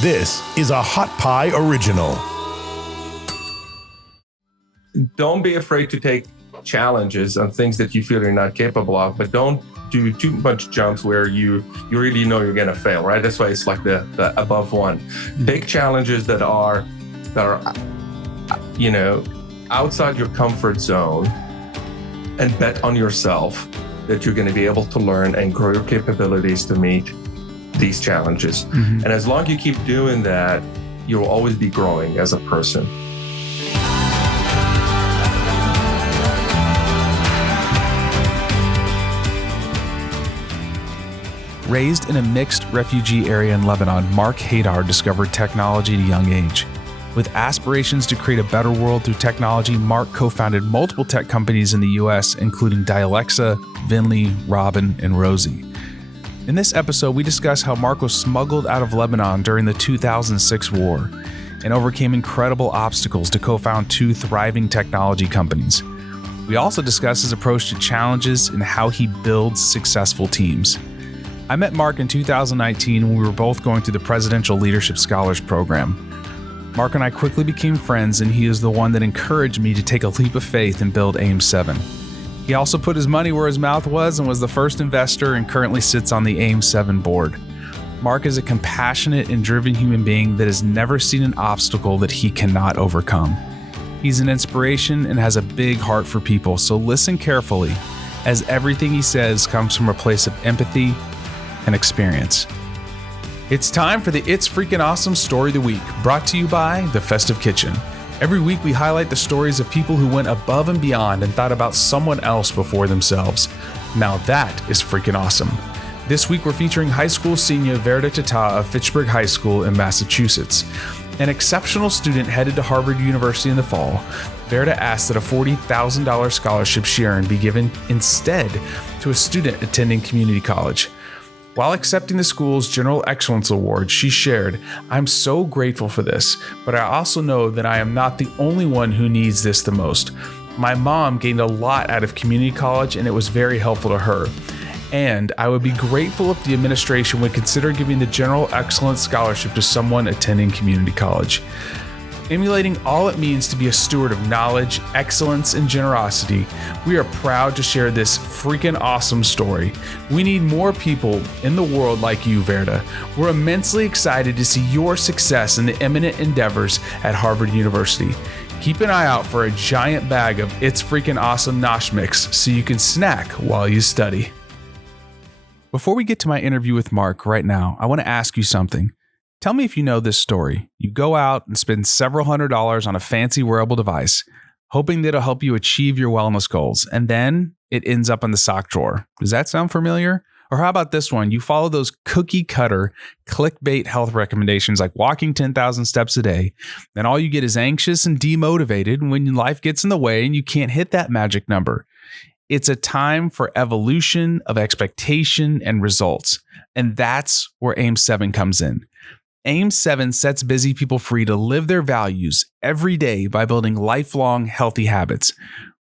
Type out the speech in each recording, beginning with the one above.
This is a Hot Pie Original. Don't be afraid to take challenges on things that you feel you're not capable of, but don't do too much jumps where you really know you're going to fail, right? That's why it's like the above one. Take challenges that are outside your comfort zone and bet on yourself that you're going to be able to learn and grow your capabilities to meet these challenges. And as long as you keep doing that, you'll always be growing as a person. Raised in a mixed refugee area in Lebanon, Mark Haidar discovered technology at a young age. With aspirations to create a better world through technology, Mark co-founded multiple tech companies in the U.S., including Dialexa, Vinli, Robin, and Rosy. In this episode, we discuss how Mark was smuggled out of Lebanon during the 2006 war and overcame incredible obstacles to co-found two thriving technology companies. We also discuss his approach to challenges and how he builds successful teams. I met Mark in 2019 when we were both going through the Presidential Leadership Scholars Program. Mark and I quickly became friends, and he is the one that encouraged me to take a leap of faith and build AIM-7. He also put his money where his mouth was and was the first investor and currently sits on the AIM-7 board. Mark is a compassionate and driven human being that has never seen an obstacle that he cannot overcome. He's an inspiration and has a big heart for people, so listen carefully, as everything he says comes from a place of empathy and experience. It's time for the It's Freaking Awesome Story of the Week, brought to you by The Festive Kitchen. Every week we highlight the stories of people who went above and beyond and thought about someone else before themselves. Now that is freaking awesome. This week we're featuring high school senior Verda Tata of Fitchburg High School in Massachusetts. An exceptional student headed to Harvard University in the fall, Verda asked that a $40,000 scholarship she earned be given instead to a student attending community college. While accepting the school's General Excellence Award, she shared, "I'm so grateful for this, but I also know that I am not the only one who needs this the most. My mom gained a lot out of community college and it was very helpful to her. And I would be grateful if the administration would consider giving the General Excellence Scholarship to someone attending community college." Emulating all it means to be a steward of knowledge, excellence, and generosity, we are proud to share this freaking awesome story. We need more people in the world like you, Verda. We're immensely excited to see your success in the eminent endeavors at Harvard University. Keep an eye out for a giant bag of It's Freaking Awesome Nosh Mix so you can snack while you study. Before we get to my interview with Mark right now, I want to ask you something. Tell me if you know this story. You go out and spend several $100s on a fancy wearable device, hoping that it'll help you achieve your wellness goals, and then it ends up in the sock drawer. Does that sound familiar? Or how about this one? You follow those cookie cutter clickbait health recommendations like walking 10,000 steps a day, then all you get is anxious and demotivated when life gets in the way and you can't hit that magic number. It's a time for evolution of expectation and results, and that's where AIM-7 comes in. AIM-7 sets busy people free to live their values every day by building lifelong healthy habits.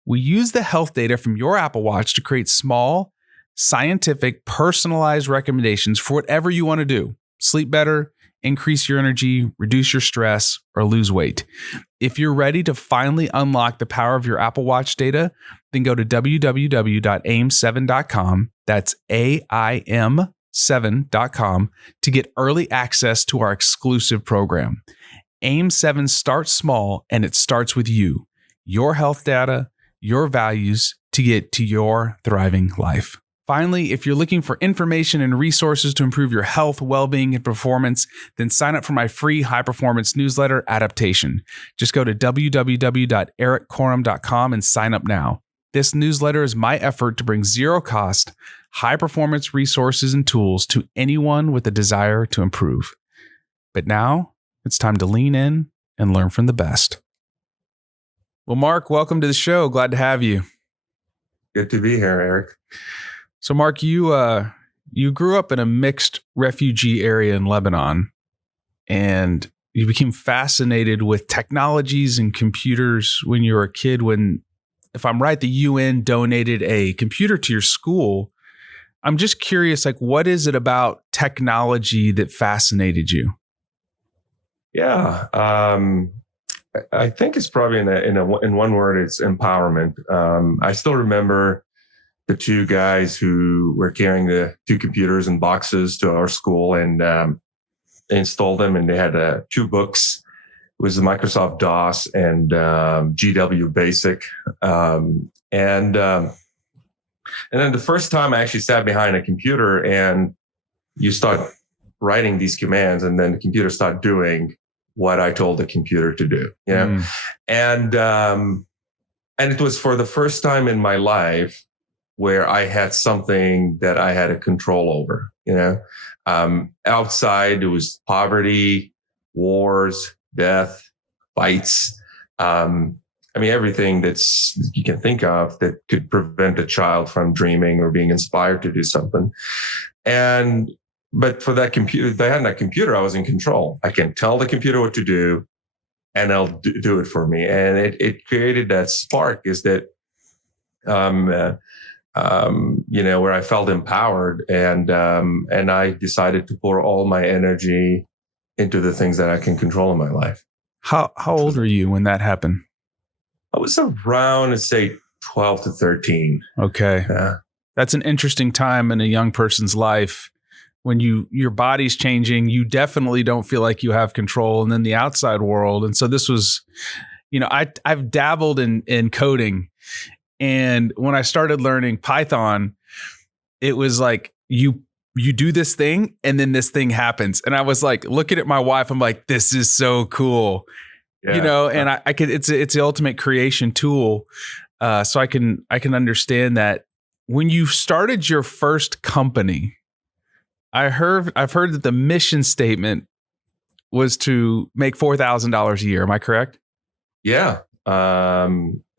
We use the health data from your Apple Watch to create small, scientific, personalized recommendations for whatever you want to do. Sleep better, increase your energy, reduce your stress, or lose weight. If you're ready to finally unlock the power of your Apple Watch data, then go to www.aim7.com. That's AIM7.com to get early access to our exclusive program. AIM-7 starts small, and it starts with you, your health data, your values to get to your thriving life. Finally, if you're looking for information and resources to improve your health, well-being, and performance, then sign up for my free high-performance newsletter, Adaptation. Just go to www.ericcorum.com and sign up now. This newsletter is my effort to bring zero-cost, high-performance resources and tools to anyone with a desire to improve. But now, it's time to lean in and learn from the best. Well, Mark, welcome to the show. Glad to have you. Good to be here, Eric. So, Mark, you grew up in a mixed refugee area in Lebanon, and you became fascinated with technologies and computers when you were a kid. When, if I'm right, the UN donated a computer to your school. I'm just curious, like, what is it about technology that fascinated you? Yeah. I think it's probably in one word, it's empowerment. I still remember the two guys who were carrying the two computers and boxes to our school and installed them, and they had two books. It was the Microsoft DOS and GW Basic, and then the first time I actually sat behind a computer and you start writing these commands, and then the computer started doing what I told the computer to do, you know, and it was for the first time in my life where I had something that I had a control over, you know. Outside, it was poverty, wars, death, fights. I mean, everything that's you can think of that could prevent a child from dreaming or being inspired to do something. But for that computer, they had that computer, I was in control. I can tell the computer what to do, and they'll do it for me. And it created that spark, is that, you know, where I felt empowered, and I decided to pour all my energy into the things that I can control in my life. How old were you when that happened? I was around, let's say, 12 to 13. Okay. That's an interesting time in a young person's life when your body's changing. You definitely don't feel like you have control, and then the outside world. And so this was, you know, I've dabbled in coding, and when I started learning Python, it was like you do this thing and then this thing happens. And I was like looking at my wife, I'm like, this is so cool. Yeah. You know, and I could, it's the ultimate creation tool. So I can understand that. When you started your first company, I've heard that the mission statement was to make $4,000 a year. Am I correct? Yeah.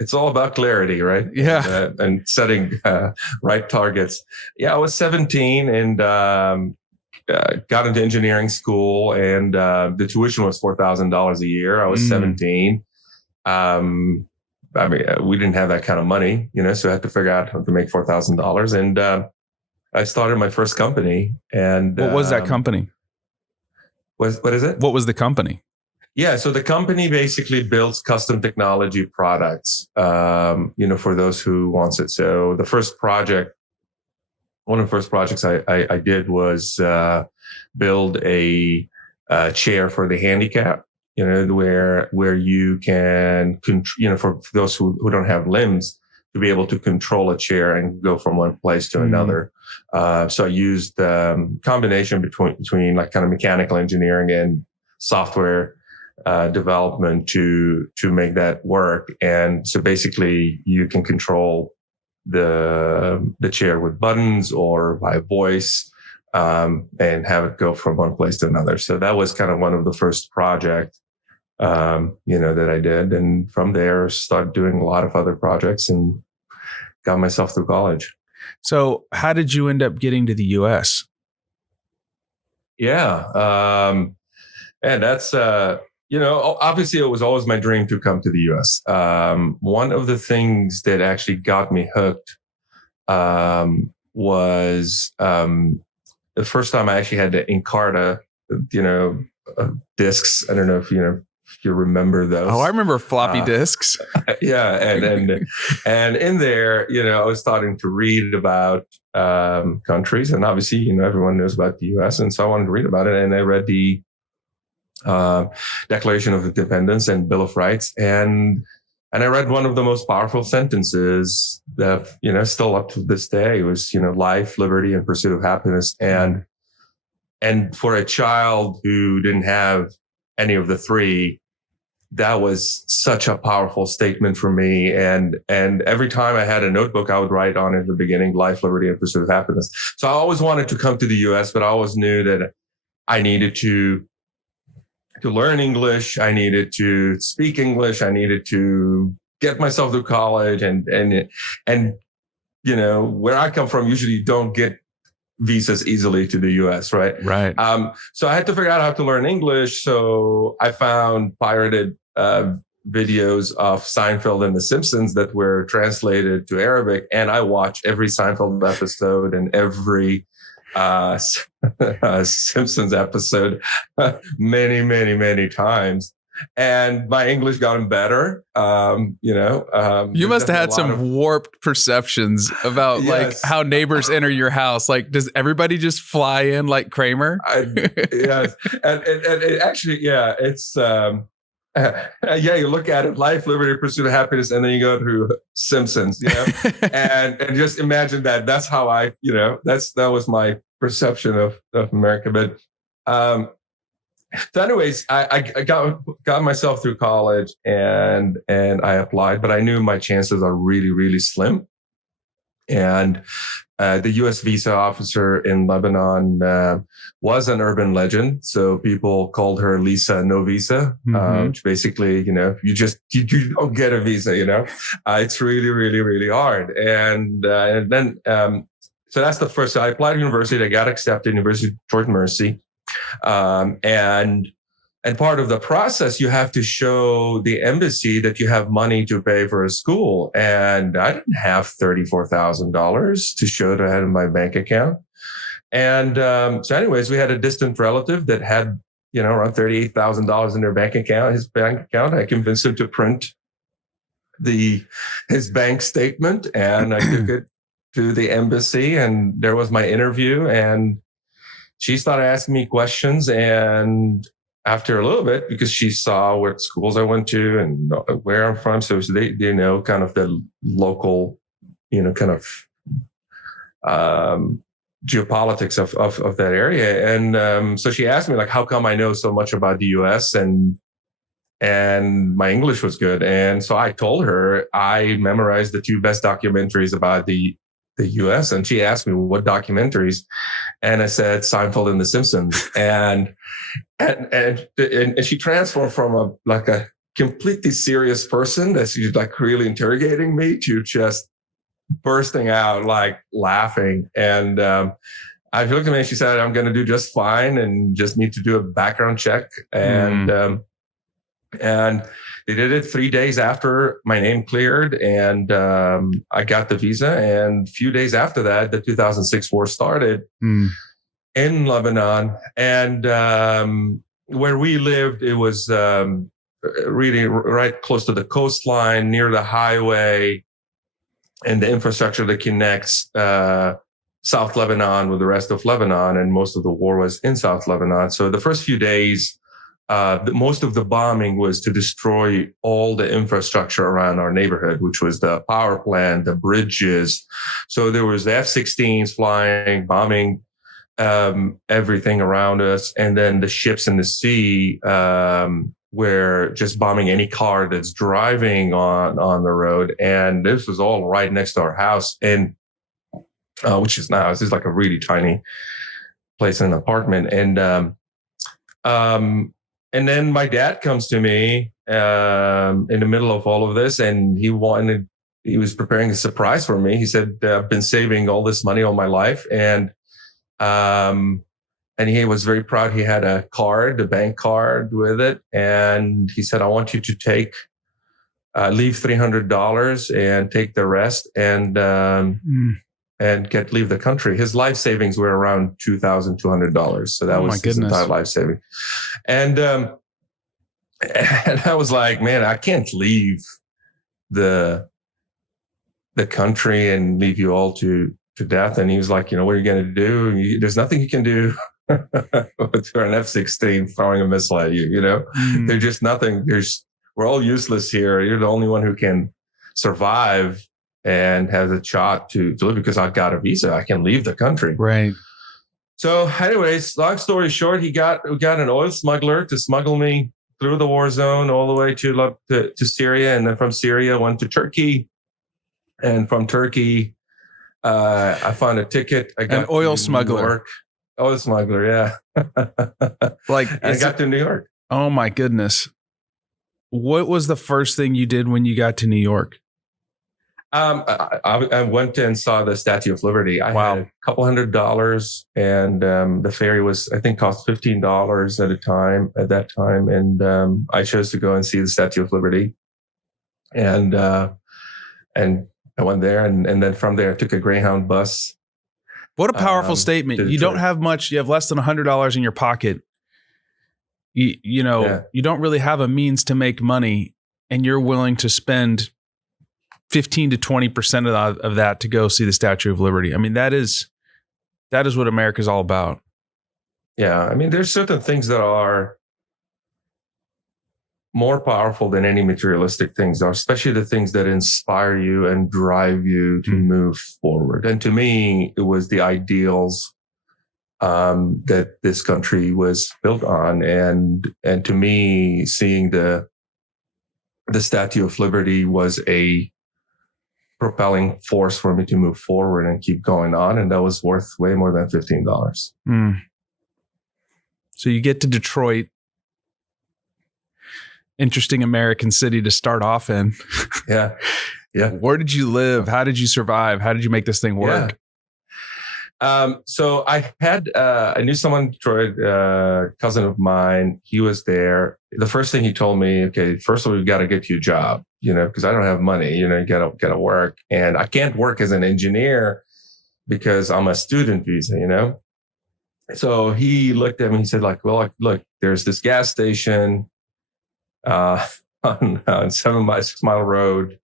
It's all about clarity, right? Yeah. And setting right targets. Yeah. I was 17 and got into engineering school, and the tuition was $4,000 a year. I was 17. I mean, we didn't have that kind of money, you know, so I had to figure out how to make $4,000. And I started my first company. And what was that company? What is it? What was the company? Yeah, so the company basically builds custom technology products, you know, for those who wants it. So the first project, one of the first projects I did was build a chair for the handicap, you know, where you can, you know, for those who don't have limbs, to be able to control a chair and go from one place to another. So I used combination between like kind of mechanical engineering and software development to make that work. And so basically you can control the chair with buttons or by voice, and have it go from one place to another. So that was kind of one of the first projects, you know, that I did. And from there started doing a lot of other projects and got myself through college. So how did you end up getting to the US? Yeah. And that's, you know, obviously it was always my dream to come to the US. One of the things that actually got me hooked was the first time I actually had the Encarta, you know, discs. I don't know if you remember those. Oh, I remember floppy disks. Yeah, and in there, you know, I was starting to read about countries, and obviously, you know, everyone knows about the US, and so I wanted to read about it, and I read the Declaration of Independence and Bill of Rights, and I read one of the most powerful sentences that, you know, still up to this day. It was, you know, life, liberty, and pursuit of happiness. And for a child who didn't have any of the three, that was such a powerful statement for me. And every time I had a notebook, I would write on it at the beginning, life, liberty, and pursuit of happiness. So I always wanted to come to the US, but I always knew that I needed to learn English. I needed to speak English. I needed to get myself through college. And, you know, where I come from, usually you don't get visas easily to the US, right? Right. So I had to figure out how to learn English. So I found pirated videos of Seinfeld and The Simpsons that were translated to Arabic. And I watched every Seinfeld episode and every Simpsons episode many times. And my English gotten better. You must have had some warped perceptions about like how neighbors enter your house. Like, does everybody just fly in like Kramer? Yes. And it actually, yeah, it's, you look at it, life, liberty, pursuit of happiness, and then you go to Simpsons, and just imagine that. That's how I, that was my perception of America. But, so anyways, I got myself through college and I applied, but I knew my chances are really, really slim. And the U.S. visa officer in Lebanon was an urban legend. So people called her Lisa No Visa, which basically, you don't get a visa, it's really, really, really hard. And then, so that's the first. So I applied to university. I got accepted, University of George Mercy. And part of the process, you have to show the embassy that you have money to pay for a school. And I didn't have $34,000 to show to have in my bank account. And so anyways, we had a distant relative that had, around $38,000 in their bank account, his bank account. I convinced him to print his bank statement, and I took it to the embassy, and there was my interview, and she started asking me questions. And after a little bit, because she saw what schools I went to and where I'm from, so they know kind of the local, kind of geopolitics of that area. And so she asked me, like, how come I know so much about the U.S. and my English was good. And so I told her I memorized the 2 best documentaries about the U.S. And she asked me what documentaries, and I said Seinfeld and The Simpsons. And she transformed from a completely serious person that she's like really interrogating me to just bursting out, like laughing. And I looked at me and she said, I'm going to do just fine and just need to do a background check. And they did it 3 days after my name cleared, and I got the visa. And a few days after that, the 2006 war started in Lebanon. And where we lived, it was really right close to the coastline, near the highway, and the infrastructure that connects South Lebanon with the rest of Lebanon. And most of the war was in South Lebanon. So the first few days, most of the bombing was to destroy all the infrastructure around our neighborhood, which was the power plant, the bridges. So there was the F-16s flying, bombing everything around us. And then the ships in the sea were just bombing any car that's driving on the road. And this was all right next to our house, and which is now, this is like a really tiny place in an apartment. And then my dad comes to me in the middle of all of this, and he was preparing a surprise for me. He said, I've been saving all this money all my life. And he was very proud. He had a bank card with it. And he said, I want you to leave $300 and take the rest and leave the country. His life savings were around $2,200. So that was his entire life saving. And I was like, man, I can't leave the country and leave you all to death. And he was like, what are you going to do? There's nothing you can do for an F-16 throwing a missile at you. There's just nothing. We're all useless here. You're the only one who can survive and has a shot to live, because I've got a visa. I can leave the country. Right. So anyways, long story short, we got an oil smuggler to smuggle me through the war zone all the way to Syria. And then from Syria, went to Turkey. And from Turkey, I found a ticket. I got an oil smuggler. Oil smuggler, yeah. I got to New York. Oh my goodness. What was the first thing you did when you got to New York? I went and saw the Statue of Liberty. I had a couple $100, and the ferry was, I think, cost $15 at that time. And I chose to go and see the Statue of Liberty. And I went there, and then from there I took a Greyhound bus What a powerful statement. You don't have much. You have less than $100 in your pocket. You don't really have a means to make money, and you're willing to spend 15 to 20% of that to go see the Statue of Liberty. I mean, that is what America's all about. Yeah. I mean, there's certain things that are more powerful than any materialistic things are, especially the things that inspire you and drive you to move forward. And to me, it was the ideals that this country was built on. And to me, seeing the Statue of Liberty was a propelling force for me to move forward and keep going on. And that was worth way more than $15. So you get to Detroit. Interesting American city to start off in. Yeah. Where did you live? How did you survive? How did you make this thing work? So I knew someone in Detroit, cousin of mine. He was there. The first thing he told me, okay, first of all, we've got to get you a job, because I don't have money, you gotta work. And I can't work as an engineer because I'm a student visa, So he looked at me, he said well, look, there's this gas station on 6 Mile Road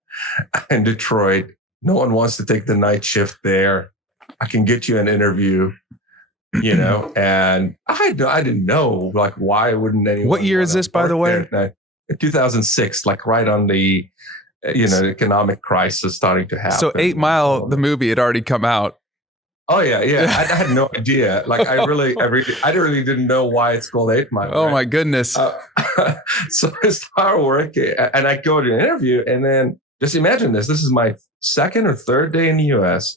in Detroit. No one wants to take the night shift there. I can get you an interview, and I didn't know, why wouldn't anyone? What year is this, by the way? 2006, right on the, economic crisis starting to happen. So 8 Mile, the movie, had already come out. Oh yeah. I had no idea. I really didn't know why it's called 8 Mile. Oh my goodness. So I start working, and I go to an interview, and then just imagine this. This is my second or third day in the U.S.,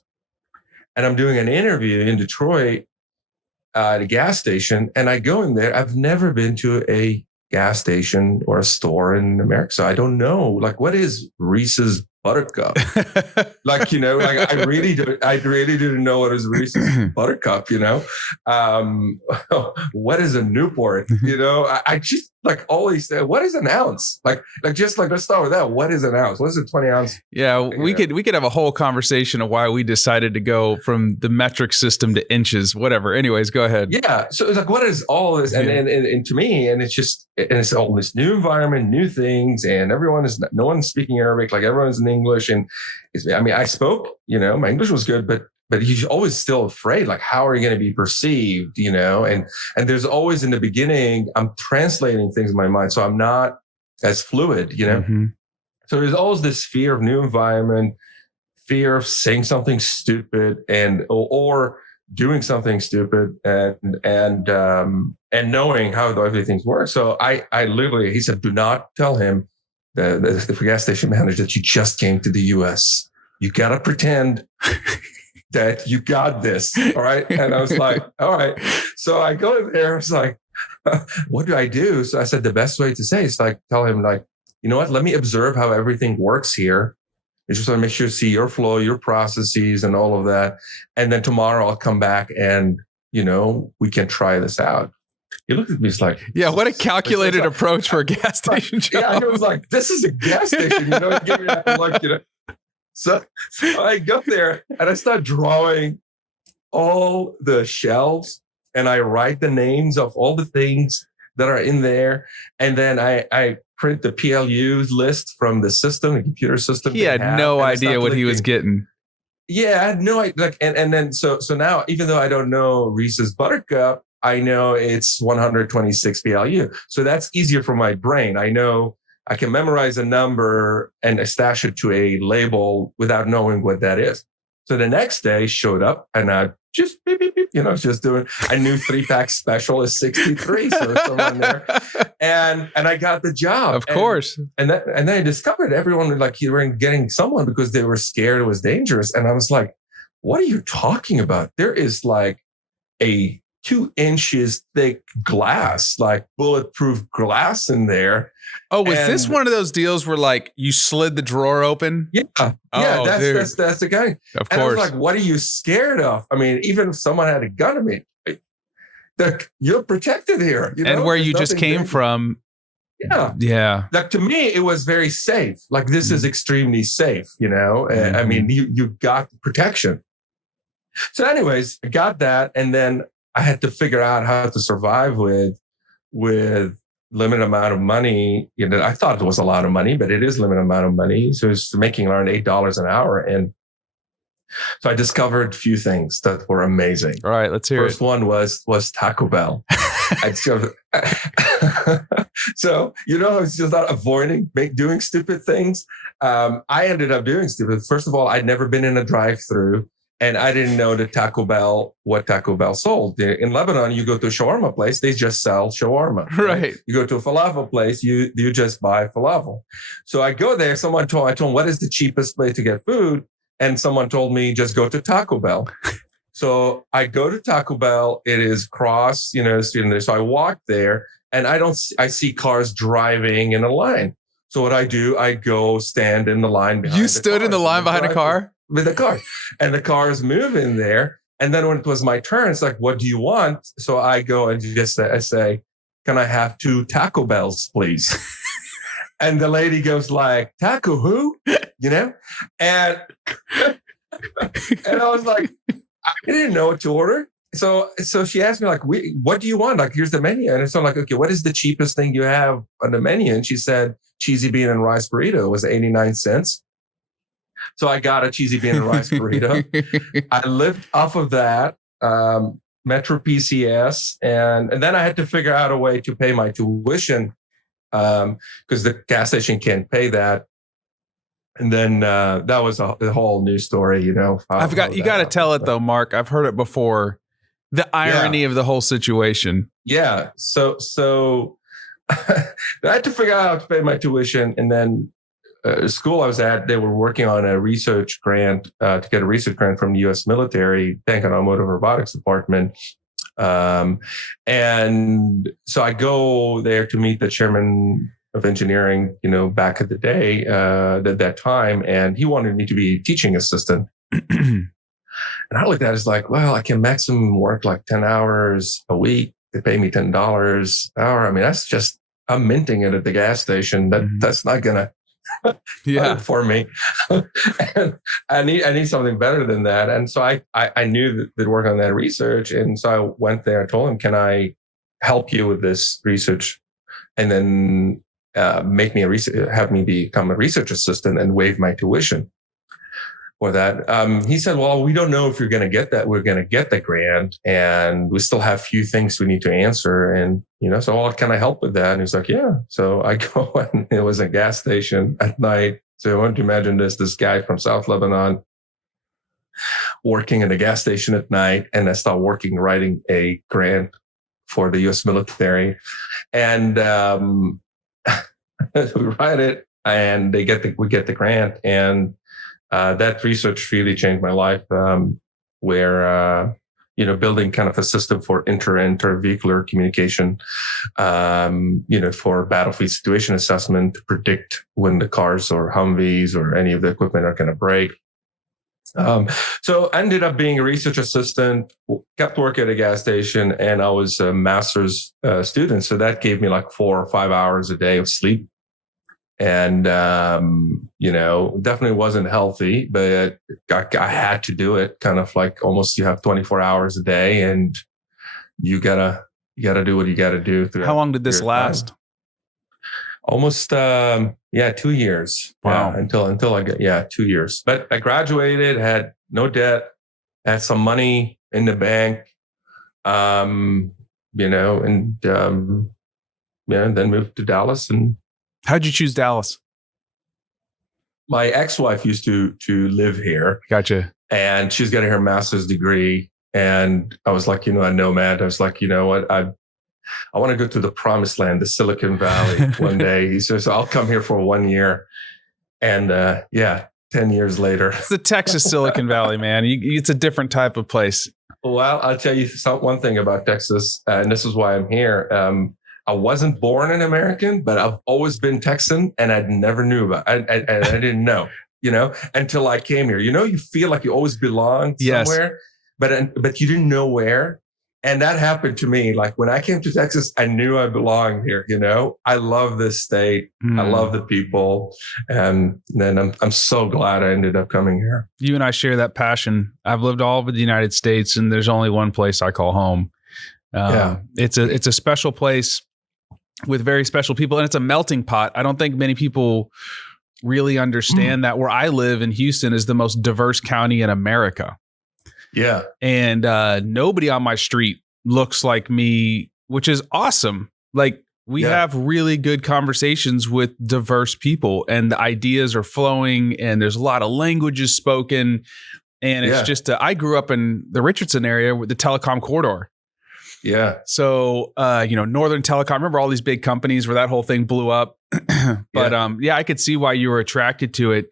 and I'm doing an interview in Detroit at a gas station, and I go in there. I've never been to a gas station or a store in America, so I don't know. What is Reese's Buttercup? I really didn't know what is Reese's Buttercup. What is a Newport? I just always say, what is an ounce? Let's start with that. What is an ounce? What is a 20 ounce? Yeah, we could have a whole conversation of why we decided to go from the metric system to inches, whatever. Anyways, go ahead. Yeah. So it's what is all this? And to me, and it's all this new environment, new things, and no one's speaking Arabic, everyone's in English. And I spoke, my English was good, but you're always still afraid, how are you going to be perceived, and there's always in the beginning, I'm translating things in my mind. So I'm not as fluid, So there's always this fear of new environment, fear of saying something stupid or doing something stupid and knowing how everything works. So I literally, he said, do not tell him, the gas station manager, that you just came to the US. You got to pretend that you got this. All right. And I was like, all right. So I go in there. I was like, what do I do? So I said, the best way to say is tell him you know what? Let me observe how everything works here. I just want to make sure to see your flow, your processes and all of that. And then tomorrow I'll come back and, we can try this out. He looked at me, he's like, yeah, what a calculated approach for a gas station job. Yeah, I was like, this is a gas station, give me that So I go there and I start drawing all the shelves, and I write the names of all the things that are in there. And then I print the PLU list from the system, the computer system. He had no idea what he was getting. Yeah, I had no idea. And then so now, even though I don't know Reese's Buttercup, I know it's 126 PLU. So that's easier for my brain. I know I can memorize a number and attach it to a label without knowing what that is. So the next day showed up, and I just beep, beep, beep, just doing, I knew 3-pack special is 63. So there's someone there. And I got the job. Of course. And then I discovered everyone you were getting someone because they were scared it was dangerous. And I was like, what are you talking about? There is a 2 inches thick glass, bulletproof glass in there. Oh, was this one of those deals where you slid the drawer open? Yeah. Yeah, that's the guy. Of course. And I was like, what are you scared of? I mean, even if someone had a gun at me, you're protected here. And where you just came from. Yeah. Yeah. To me, it was very safe. This is extremely safe, I mean, you got protection. So anyways, I got that. And then I had to figure out how to survive with limited amount of money. I thought it was a lot of money, but it is limited amount of money. So it's making around $8 an hour. And so I discovered a few things that were amazing. All right, let's hear First it. one was Taco Bell. I discovered. So, I was just not avoiding doing stupid things. I ended up doing stupid. First of all, I'd never been in a drive-through. And I didn't know that what Taco Bell sold. In Lebanon, you go to a shawarma place, they just sell shawarma. Right. You go to a falafel place, you just buy falafel. So I go there, I told them, what is the cheapest way to get food? And someone told me, just go to Taco Bell. So I go to Taco Bell, it is across, street there. So I walk there and I see cars driving in a line. So what I do, I go stand in the line behind You stood in the line behind a car? With a car, and the car is moving there. And then when it was my turn, it's like, what do you want? So I go and I say, can I have 2 Taco Bells, please? And the lady goes like, Taco who? And and I was like, I didn't know what to order. So she asked me like, what do you want? Like, here's the menu. And so I'm like, okay, what is the cheapest thing you have on the menu? And she said, cheesy bean and rice burrito was 89 cents. So I got a cheesy bean and rice burrito. I lived off of that, Metro PCS. And then I had to figure out a way to pay my tuition because the gas station can't pay that. And then that was a whole new story, I forgot. You got to tell it though, Mark. I've heard it before. The irony of the whole situation. Yeah. So I had to figure out how to pay my tuition. And then school I was at, they were working on a research grant to get a research grant from the U.S. military, Tank and Automotive Robotics Department. And so I go there to meet the chairman of engineering, back at the day, at that time. And he wanted me to be teaching assistant. And I looked at it as like, well, I can maximum work like 10 hours a week. They pay me $10 an hour. I mean, that's just, I'm minting it at the gas station. That's not going to for me. And I need something better than that. And so I knew that work on that research. And so I went there. I told him, can I help you with this research? And then have me become a research assistant and waive my tuition for that. He said, well, we don't know if you're going to get that. We're going to get the grant and we still have a few things we need to answer. And, so can I help with that? And he's like, yeah. So I go and it was a gas station at night. So I want to imagine this guy from South Lebanon working in a gas station at night. And I start writing a grant for the U.S. military. And we write it and we get the grant. And that research really changed my life, where, building kind of a system for inter-vehicular communication, for battlefield situation assessment to predict when the cars or Humvees or any of the equipment are going to break. So I ended up being a research assistant, kept working at a gas station, and I was a master's student. So that gave me like 4 or 5 hours a day of sleep. And, definitely wasn't healthy, but I had to do it. Kind of like almost you have 24 hours a day and you gotta do what you gotta do. How long did this last? Almost, 2 years. Wow. Yeah, until I got, 2 years, but I graduated, had no debt, had some money in the bank, and then moved to Dallas. And how'd you choose Dallas? My ex-wife used to live here. Gotcha. And she's getting her master's degree. And I was like, a nomad. I was like, you know what? I want to go to the promised land, the Silicon Valley one day. He says, I'll come here for 1 year. And 10 years later. It's the Texas Silicon Valley, man. It's a different type of place. Well, I'll tell you one thing about Texas, and this is why I'm here. I wasn't born an American, but I've always been Texan, and I never knew about it. I didn't know, until I came here. You feel like you always belong somewhere, but you didn't know where. And that happened to me. Like when I came to Texas, I knew I belonged here. I love this state. I love the people. And then I'm so glad I ended up coming here. You and I share that passion. I've lived all over the United States, and there's only one place I call home. It's a special place with very special people, and it's a melting pot. I don't think many people really understand that where I live in Houston is the most diverse county in America. Yeah. And nobody on my street looks like me, which is awesome. Like we have really good conversations with diverse people, and the ideas are flowing, and there's a lot of languages spoken. And it's just, I grew up in the Richardson area with the telecom corridor. Yeah. So, Northern Telecom, remember all these big companies where that whole thing blew up? But I could see why you were attracted to it.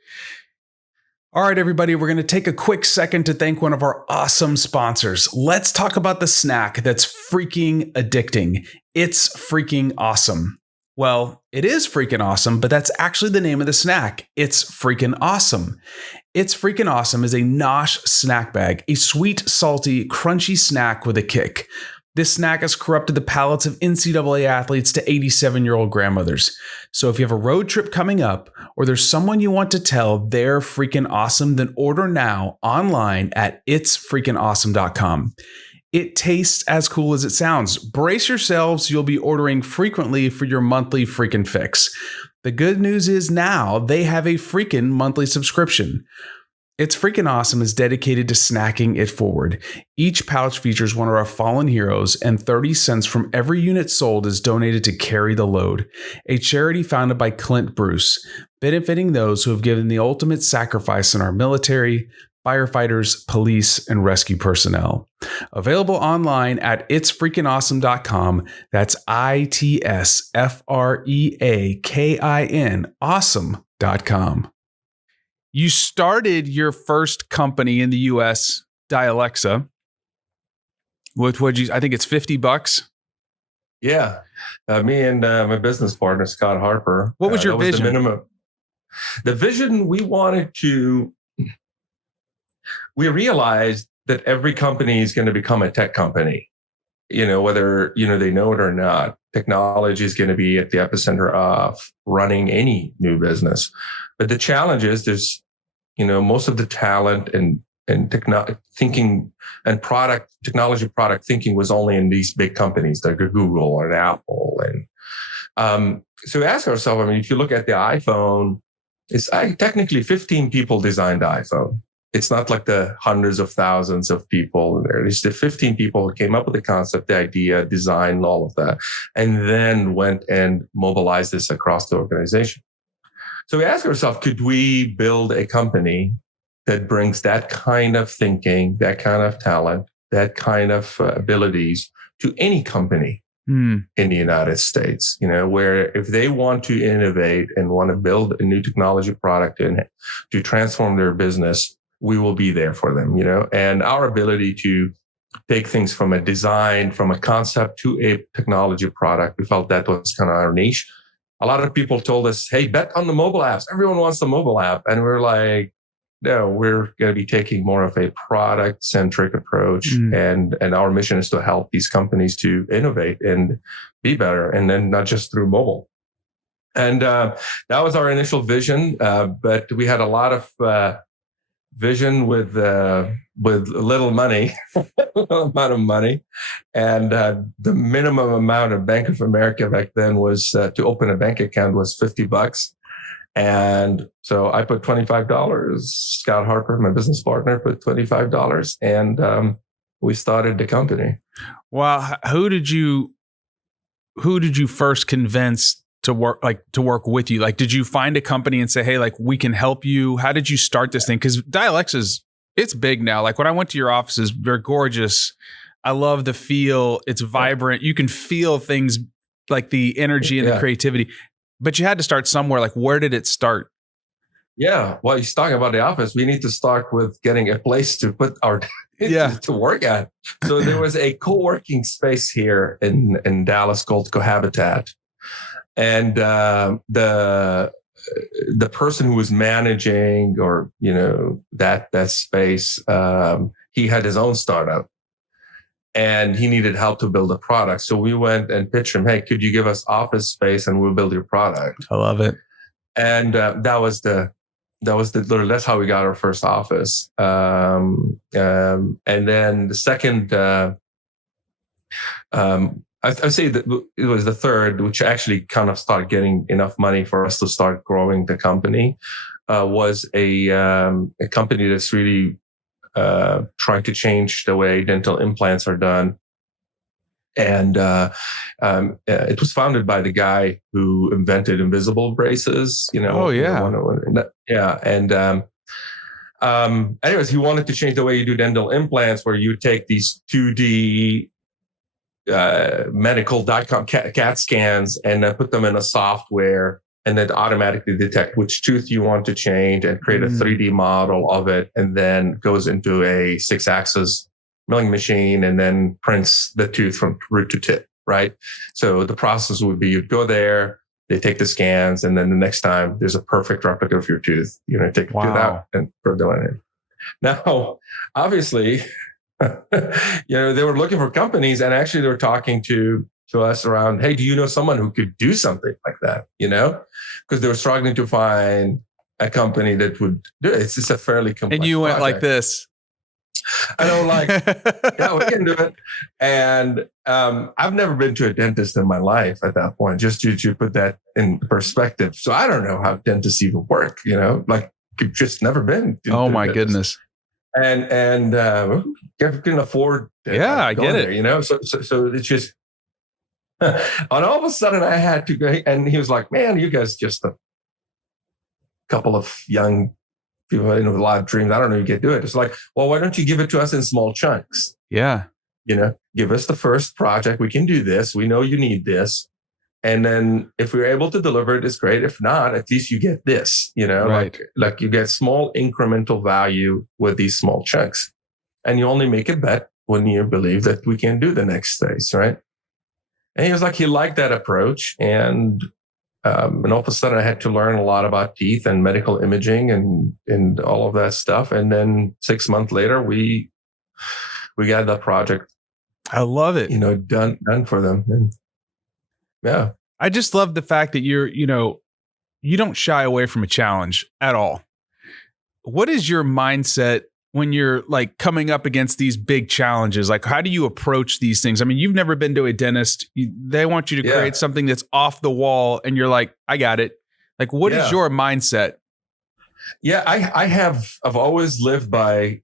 All right, everybody, we're going to take a quick second to thank one of our awesome sponsors. Let's talk about the snack that's freaking addicting. It's freaking awesome. Well, it is freaking awesome, but that's actually the name of the snack. It's freaking awesome. It's freaking awesome is a Nosh snack bag, a sweet, salty, crunchy snack with a kick. This snack has corrupted the palates of NCAA athletes to 87-year-old grandmothers. So if you have a road trip coming up, or there's someone you want to tell they're freaking awesome, then order now online at itsfreakingawesome.com. It tastes as cool as it sounds. Brace yourselves, you'll be ordering frequently for your monthly freaking fix. The good news is now they have a freaking monthly subscription. It's Freaking Awesome is dedicated to snacking it forward. Each pouch features one of our fallen heroes, and 30 cents from every unit sold is donated to Carry the Load, a charity founded by Clint Bruce, benefiting those who have given the ultimate sacrifice in our military, firefighters, police, and rescue personnel. Available online at itsfreakingawesome.com. That's ITSFREAKIN awesome.com. You started your first company in the US, Dialexa, with I think it's $50. Yeah. Me and my business partner, Scott Harper. What was your vision? The minimum. The vision we realized that every company is going to become a tech company, whether, they know it or not. Technology is going to be at the epicenter of running any new business. But the challenge is there's, most of the talent and thinking and technology product thinking was only in these big companies like a Google or an Apple. And so we ask ourselves, if you look at the iPhone, it's technically 15 people designed the iPhone. It's not like the hundreds of thousands of people there. It's the 15 people who came up with the concept, the idea, design, all of that, and then went and mobilized this across the organization. So we ask ourselves, could we build a company that brings that kind of thinking, that kind of talent, that kind of abilities to any company in the United States, where if they want to innovate and want to build a new technology product and to transform their business, we will be there for them, and our ability to take things from a design, from a concept to a technology product, we felt that was kind of our niche. A lot of people told us, hey, bet on the mobile apps. Everyone wants the mobile app. And we're like, no, we're going to be taking more of a product-centric approach. And our mission is to help these companies to innovate and be better, and then not just through mobile. And that was our initial vision. But we had a lot of vision with little money, amount of money. And the minimum amount of Bank of America back then was to open a bank account was $50. And so I put $25. Scott Harper, my business partner, put $25, and we started the company. Wow. Who did you first convince to work with you? Like, did you find a company and say, hey, like, we can help you? How did you start this thing? Because Dialexa's, it's big now. Like when I went to your offices, they're gorgeous. I love the feel. It's vibrant. You can feel things like the energy and the creativity, but you had to start somewhere. Like, where did it start? Yeah. Well, you're talking about the office. We need to start with getting a place to put our to work at. So there was a co-working space here in Dallas called Cohabitat. And the person who was managing or that space, he had his own startup, and he needed help to build a product. So we went and pitched him, hey, could you give us office space and we'll build your product? I love it. And that's how we got our first office. And then the second, I'd say that it was the third, which actually kind of started getting enough money for us to start growing the company, was a company that's really trying to change the way dental implants are done. And it was founded by the guy who invented invisible braces. Oh yeah, yeah. And anyways, he wanted to change the way you do dental implants, where you take these 2D medical CAT scans and then put them in a software, and then automatically detect which tooth you want to change and create a 3D model of it, and then goes into a 6-axis milling machine and then prints the tooth from root to tip, right? So the process would be you'd go there, they take the scans, and then the next time there's a perfect replica of your tooth. Take the tooth out and put it in. Now, obviously, they were looking for companies, and actually they were talking to us around, hey, do you know someone who could do something like that? Because they were struggling to find a company that would do it. It's just a fairly complex And you went project. like this. I don't yeah, we can do it. And I've never been to a dentist in my life at that point, just to put that in perspective. So I don't know how dentists even work, you've just never been. Oh my goodness. And you can afford. I get it. There, so it's just, and all of a sudden I had to go, and he was like, man, you guys just a couple of young people with a lot of dreams. I don't know if you can do it. It's like, well, why don't you give it to us in small chunks? Yeah. Give us the first project. We can do this. We know you need this. And then if we're able to deliver it, it's great. If not, at least you get this, right. like you get small incremental value with these small chunks. And you only make a bet when you believe that we can do the next phase, right? And he was like, he liked that approach. And all of a sudden I had to learn a lot about teeth and medical imaging and all of that stuff. And then 6 months later, we got that project. I love it. Done for them. And yeah. I just love the fact that you don't shy away from a challenge at all. What is your mindset when you're like coming up against these big challenges? Like, how do you approach these things? I mean, you've never been to a dentist. They want you to create something that's off the wall, and you're like, I got it. Like, what is your mindset? Yeah, I've always lived by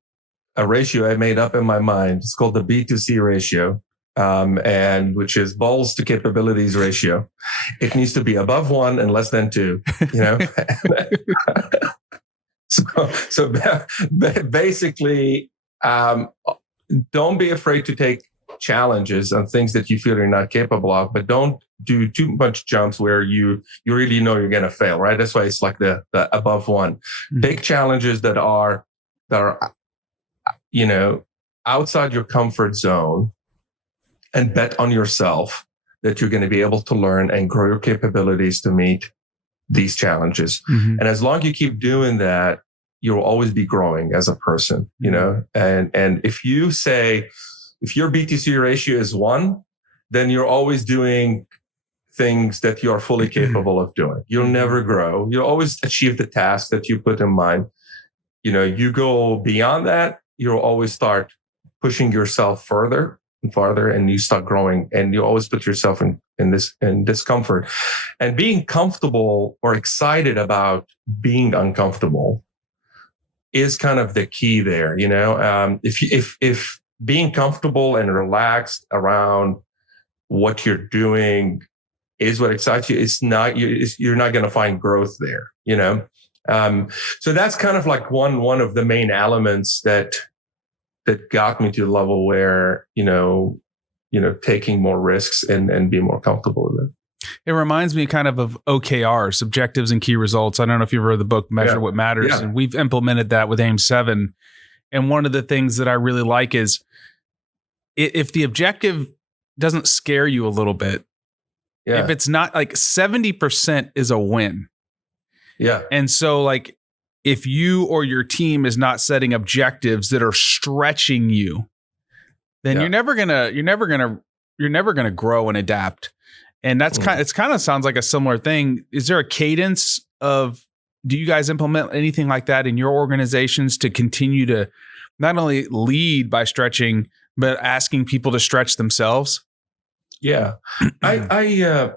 a ratio I made up in my mind. It's called the B2C ratio, and which is balls to capabilities ratio. It needs to be above 1 and less than 2. So basically, don't be afraid to take challenges on things that you feel you're not capable of, but don't do too much jumps where you really know you're going to fail, right? That's why it's like the above 1. Mm-hmm. Take challenges that are outside your comfort zone, and bet on yourself that you're going to be able to learn and grow your capabilities to meet these challenges. Mm-hmm. And as long as you keep doing that, you'll always be growing as a person, and if you say, if your BTC ratio is 1, then you're always doing things that you're fully capable of doing. You'll never grow. You'll always achieve the task that you put in mind. You go beyond that, you'll always start pushing yourself further and farther, and you start growing, and you always put yourself in discomfort. And being comfortable or excited about being uncomfortable is kind of the key there. If being comfortable and relaxed around what you're doing is what excites you, you're not going to find growth there. So that's kind of like one of the main elements that got me to the level where, taking more risks and being more comfortable with it. It reminds me kind of OKRs, objectives and key results. I don't know if you've read the book, Measure What Matters, and we've implemented that with AIM 7. And one of the things that I really like is if the objective doesn't scare you a little bit, if it's not like 70% is a win. Yeah. And so like, if you or your team is not setting objectives that are stretching you, then Yeah. you're never gonna grow and adapt. And that's it's kind of sounds like a similar thing. Is there a cadence of, do you guys implement anything like that in your organizations to continue to not only lead by stretching, but asking people to stretch themselves? Yeah. I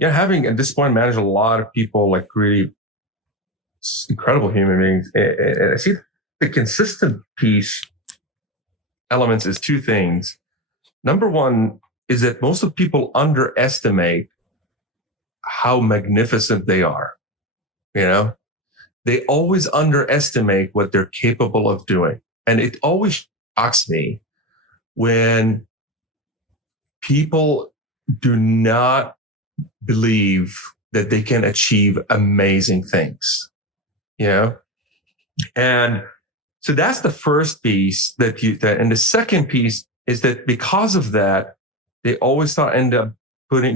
having at this point managed a lot of people, like really incredible human beings. And I see the consistent piece elements is two things. Number one is that most of people underestimate how magnificent they are. You know, they always underestimate what they're capable of doing. And it always shocks me when people do not believe that they can achieve amazing things, you know? And so that's the first piece and the second piece is that because of that, they always end up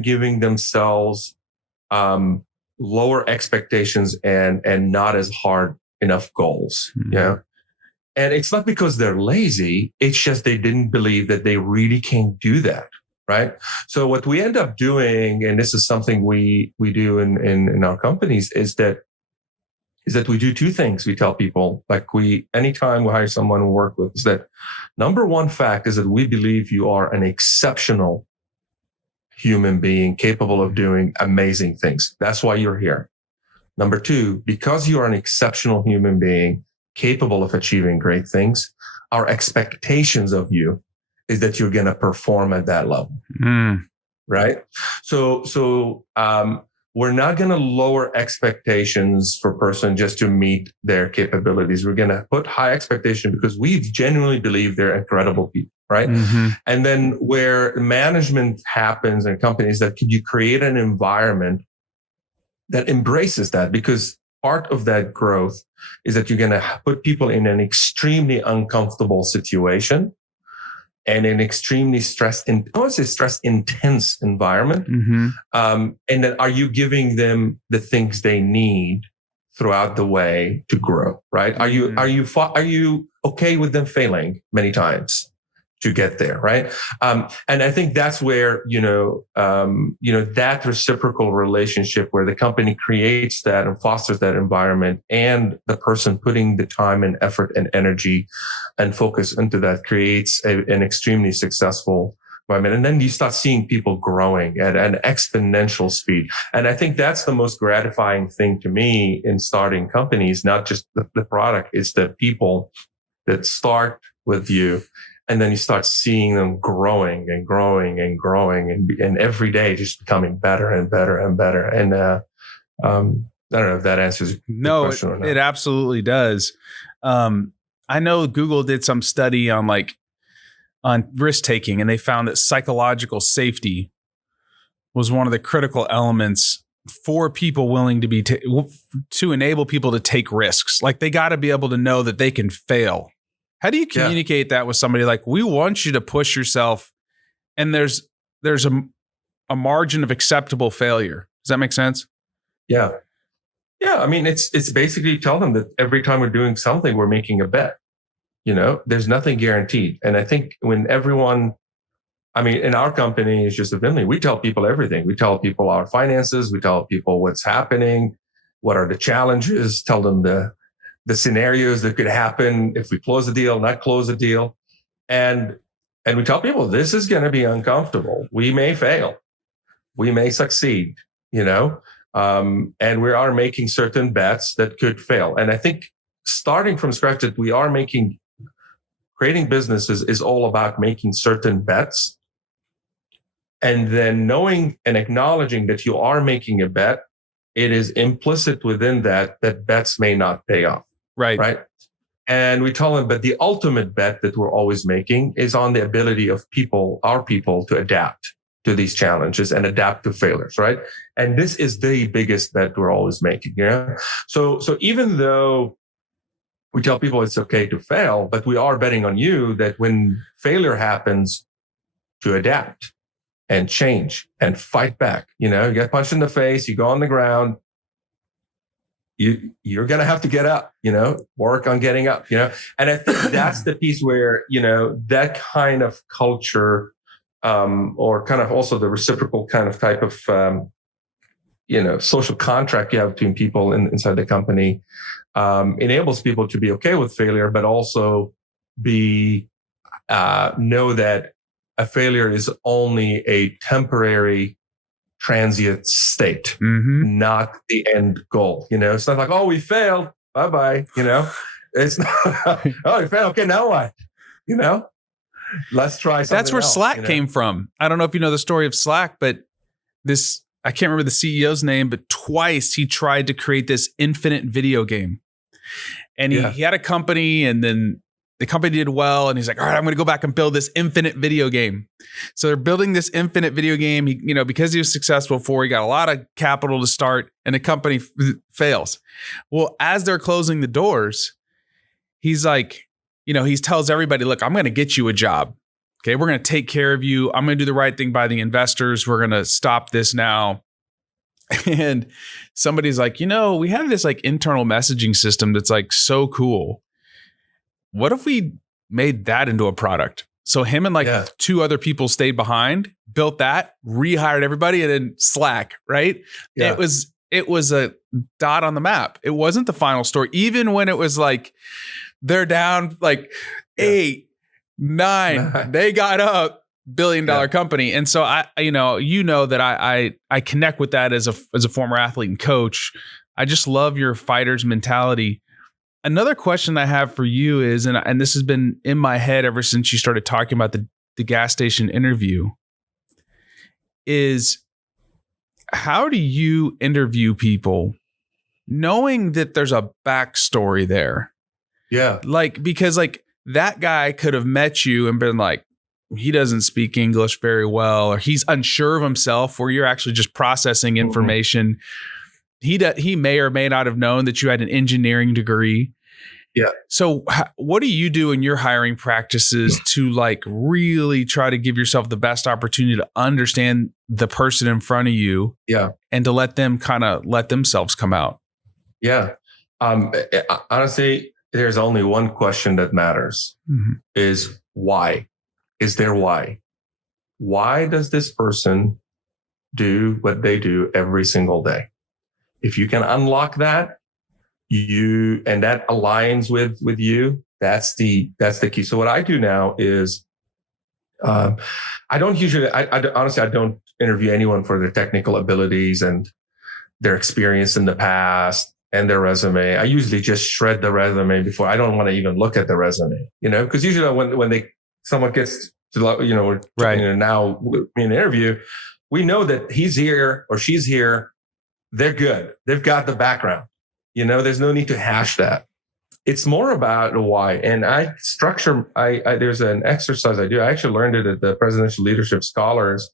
giving themselves lower expectations and not as hard enough goals. Mm-hmm. You know? And it's not because they're lazy. It's just they didn't believe that they really can do that. Right. So what we end up doing, and this is something we do in our companies, is that we do two things. We tell people, like, anytime we hire someone we work with, is that number one fact is that we believe you are an exceptional human being capable of doing amazing things. That's why you're here. Number two, because you are an exceptional human being capable of achieving great things, our expectations of you is that you're going to perform at that level. Right? So we're not going to lower expectations for a person just to meet their capabilities. We're going to put high expectation because we genuinely believe they're incredible people. Right. Mm-hmm. And then where management happens in companies, that could you create an environment that embraces that, because part of that growth is that you're going to put people in an extremely uncomfortable situation and an extremely stress intense environment. Mm-hmm. And then are you giving them the things they need throughout the way to grow? Right. Mm-hmm. Are you okay with them failing many times to get there? Right. And I think that's where, that reciprocal relationship where the company creates that and fosters that environment, and the person putting the time and effort and energy and focus into that creates an extremely successful environment. And then you start seeing people growing at an exponential speed. And I think that's the most gratifying thing to me in starting companies, not just the product, it's the people that start with you. And then you start seeing them growing and growing and growing and every day just becoming better and better and better. And I don't know if that answers the question or not. It absolutely does. I know Google did some study on risk taking, and they found that psychological safety was one of the critical elements for people willing to to enable people to take risks. Like, they got to be able to know that they can fail. How do you communicate that with somebody? Like, we want you to push yourself, and there's a margin of acceptable failure. Does that make sense? Yeah. Yeah. I mean, it's basically tell them that every time we're doing something, we're making a bet. There's nothing guaranteed. And I think when in our company, it's just a Vinli, we tell people everything. We tell people our finances. We tell people what's happening, what are the challenges, tell them the scenarios that could happen if we close the deal, not close the deal. And we tell people this is going to be uncomfortable. We may fail. We may succeed, and we are making certain bets that could fail. And I think starting from scratch, that we are creating businesses is all about making certain bets. And then knowing and acknowledging that you are making a bet, it is implicit within that bets may not pay off. Right. And we tell them, but the ultimate bet that we're always making is on the ability of our people to adapt to these challenges and adapt to failures. Right. And this is the biggest bet we're always making. So even though we tell people it's okay to fail, but we are betting on you that when failure happens, to adapt and change and fight back. You get punched in the face, you go on the ground, you're going to have to get up, work on getting up, and I think that's the piece where, that kind of culture, or kind of also the reciprocal kind of type of, social contract you have between people inside the company, enables people to be okay with failure, but also know that a failure is only a temporary transient state, not the end goal. It's not like, oh, we failed. Bye-bye. It's not, oh, we failed. Okay, now what? Let's try something That's where else, Slack came from. I don't know if you know the story of Slack, but I can't remember the CEO's name, but twice he tried to create this infinite video game. And he had a company, and then the company did well, and he's like, all right, I'm going to go back and build this infinite video game. So they're building this infinite video game. Because he was successful before, he got a lot of capital to start, and the company fails. Well, as they're closing the doors, he's like, he tells everybody, look, I'm going to get you a job. Okay, we're going to take care of you. I'm going to do the right thing by the investors. We're going to stop this now. And somebody's like, we have this like internal messaging system that's like so cool. What if we made that into a product? So him and two other people stayed behind, built that, rehired everybody, and then Slack, right? Yeah. It was a dot on the map. It wasn't the final story. Even when it was like, they're down like 8, 9, they got up, $1 billion company. And so I that I connect with that as a former athlete and coach. I just love your fighter's mentality. Another question I have for you is, and this has been in my head ever since you started talking about the gas station interview, is how do you interview people knowing that there's a backstory there? Yeah. Because that guy could have met you and been like, he doesn't speak English very well, or he's unsure of himself, or you're actually just processing information. He may or may not have known that you had an engineering degree. Yeah. So what do you do in your hiring practices to really try to give yourself the best opportunity to understand the person in front of you? Yeah. And to let them kind of let themselves come out? Yeah. Honestly, there's only one question that matters, is why? Is there why? Why does this person do what they do every single day? If you can unlock that, and that aligns with you, that's the key. So what I do now is, I honestly, I don't interview anyone for their technical abilities and their experience in the past and their resume. I usually just shred the resume before. I don't want to even look at the resume, because usually when someone gets to, now in an interview, we know that he's here or she's here. They're good. They've got the background. There's no need to hash that. It's more about the why. And there's an exercise I do. I actually learned it at the Presidential Leadership Scholars.